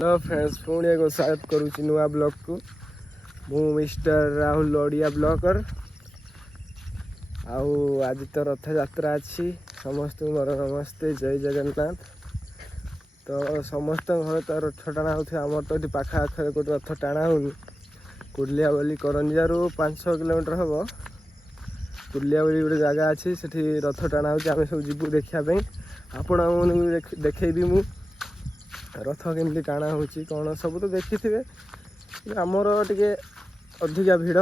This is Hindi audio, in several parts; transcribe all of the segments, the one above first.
हेलो फ्रेंड्स, पुणी एक स्वागत करुच्ची नुआ ब्लॉग को। मु मिस्टर राहुल ओडिया ब्लॉगर। आज तो रथ यात्रा अच्छी। समस्त मोर नमस्ते, जय जगन्नाथ। तो समस्त घर तो रथ टाणा हो, आमर तो ये पाखा आखरे गोटे रथ टाणा हो। कुर्लिया बोली करंजियारू 500 किलोमीटर हम। कुर्लिया बोली गोटे जगह अच्छी, से रथ टाणा हो। आम सब जीवु देखापी, आपण देखी मु रथ केमती टाणा हो कौन सब तो देखी थे। आमर टे अधिका भिड़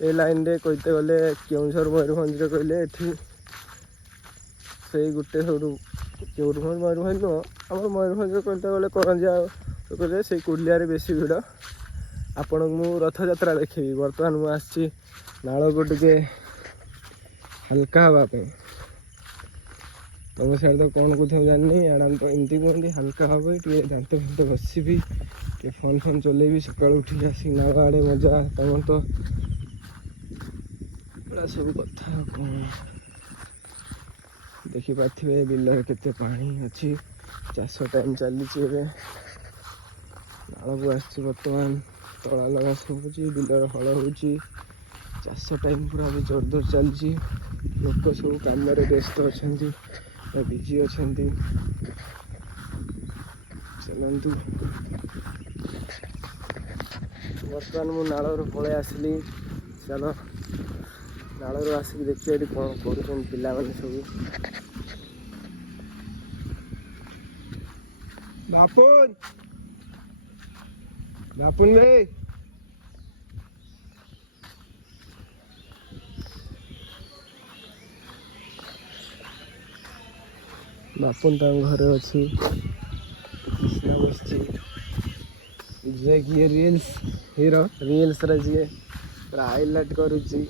ए लाइन रे कहते गले केउझर मयूरभंज कहले से गोटे सब केउझर मयूरभंज नुह आम मयूरभंज कहते गले करंजिया कहले से कुर्लिया बेसी भिड़। आपण मु रथ यात्रा देखी। बर्तमान मुझे नाल को टे हल्का हाँवाई। तुम साइड तो कौन कौन जानी आराम तो एमती कहते हल्का हाँ टे दात फात बसबी टे फोन फोन चलेबी सका उठिक आस नाग आड़े मजा। तुम तो सब कथा कौन देखिपे बिलर केते पानी अच्छी। चाष टाइम चली नाल को आस बर्तमान तला लगा सब बिलर हल हो। चाष टाइम पूरा भी जोरदार चलती। लोक सब कम व्यस्त अच्छा बिजी अच्छा। चलतु बर्तमान मु नाल पलि आसली। चल नाल आसिक देखिए ये कौन कर पिला सब। बापुन बापुन भाई बापुन घर अच्छी कृष्णा बस किए रिल्स हीरो रिल्स जी पूरा हाइलाइट करुच्ची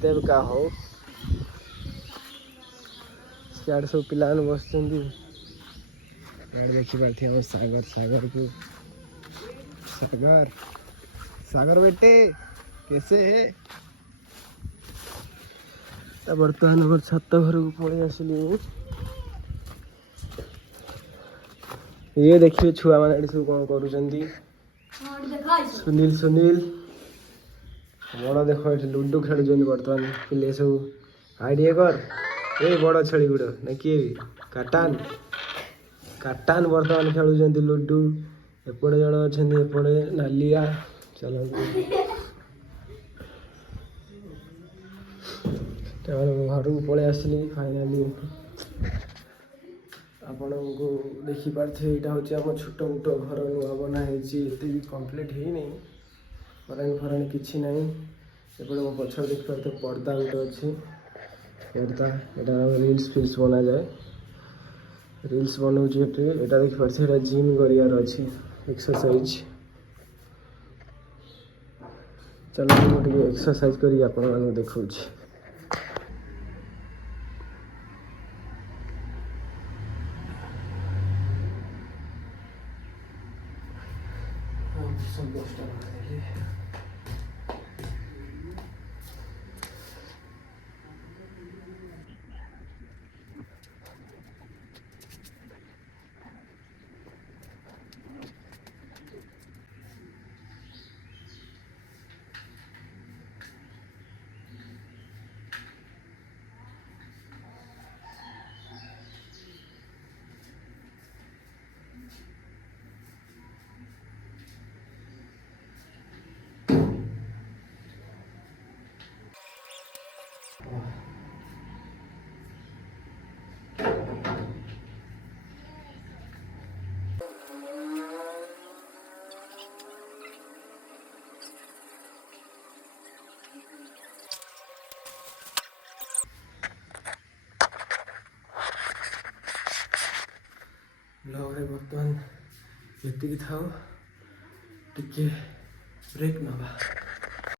देव का हो। सियाड़ सब पिला बस देखिपारे हम सागर सागर को सागर सागर बेटे कैसे है। बर्तमान मोर छत घर को पलि आसली। ये देखिए छुआ मैंने सब कौन कर सुनील सुनील बड़ देख ये लुडो खेलुं। बर्तमान पिले सब आइडिया कर ए बड़ छेली गुड़ ना किए काटान काटान बर्तमान खेलुं लुडो। एपटे जन अच्छा एपटे नालिया। चलो घर को पलि आसली फाइनाली। आपण को देखिपारे यहाँ हूँ आम छोट मोट घर नुआ बनाई भी कम्प्लीट है नहीं। फराणी फराणी किसी ना एपटे मो पछर देखिपारे पर्दा गोटे अच्छी पर्दा यहाँ रिल्स फिल्स बना जाए। रिल्स बनाऊँ यहाँ देखिपारे जिम कर एक्सरसाइज। चलो मुझे एक्सरसाइज करी आपण देखा। ब्लॉग रे बर्तमान ये था टिके ब्रेक नवा।